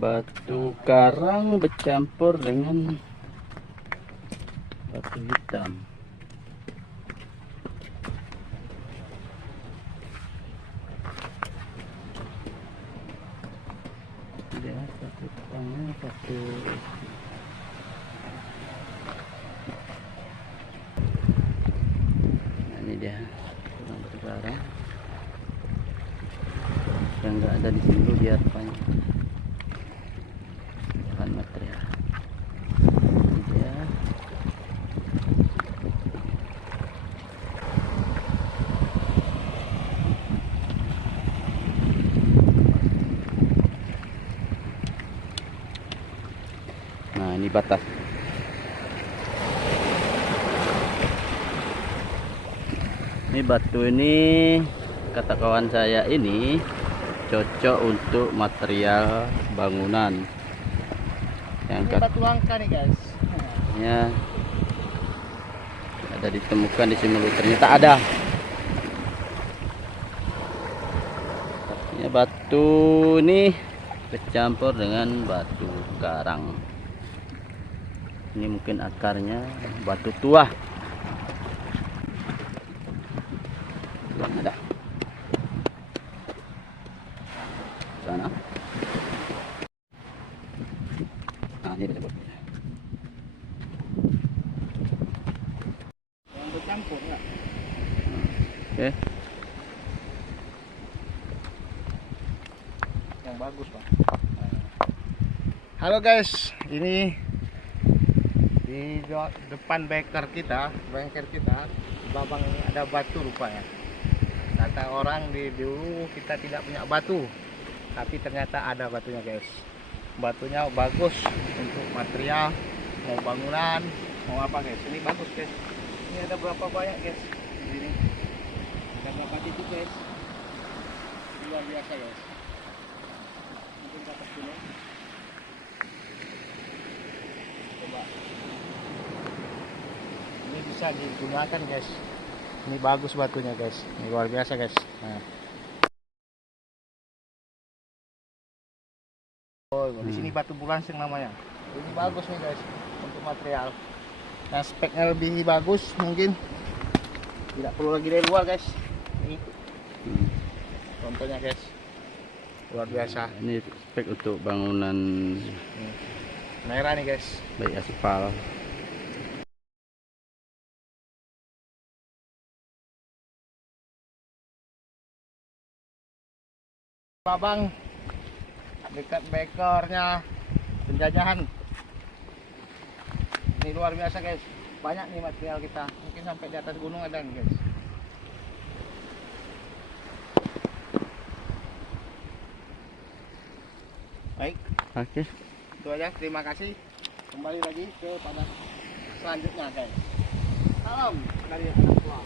Batu karang bercampur dengan batu hitam. Ya, batu karangnya batu. Nah, ini dia batu karang yang nggak ada di sini dia rupanya. Bahan material. Ini dia. Nah, ini batas. Ini batu ini kata kawan saya ini cocok untuk material bangunan. Yang Ini batu langka nih guys. ya ada ditemukan di Simeulue, ternyata ada. Ya, batu ini bercampur dengan batu karang. Ini mungkin akarnya batu tua. Ada sana. Nah, ini disebut. Yang bercampur nggak? Oke. Yang bagus pak. Halo guys, ini di depan bengkel kita, babang ini ada batu rupanya. Kata orang dulu kita tidak punya batu, tapi ternyata ada batunya guys. Batunya bagus untuk material, mau bangunan, mau apa guys. Ini bagus guys. Ini ada berapa banyak guys di sini? Ada berapa titik guys? Luar biasa guys. Mungkin ke atas sini. Coba. Ini bisa digunakan guys. Ini bagus batunya guys. Ini luar biasa guys. Nah. Oh, di sini batu bulansing namanya. Ini bagus nih guys untuk material. Nah, speknya lebih bagus mungkin. Tidak perlu lagi dari luar guys. Ini contohnya guys. Luar biasa. Ini spek untuk bangunan Merah nih guys. baik aspal. Babang dekat bekornya penjajahan. Ini luar biasa guys. Banyak nih material kita. Mungkin sampai di atas gunung ada nih guys. Baik, Oke. itu aja. Terima kasih. Kembali lagi ke pada selanjutnya guys. Salam dari anak tua.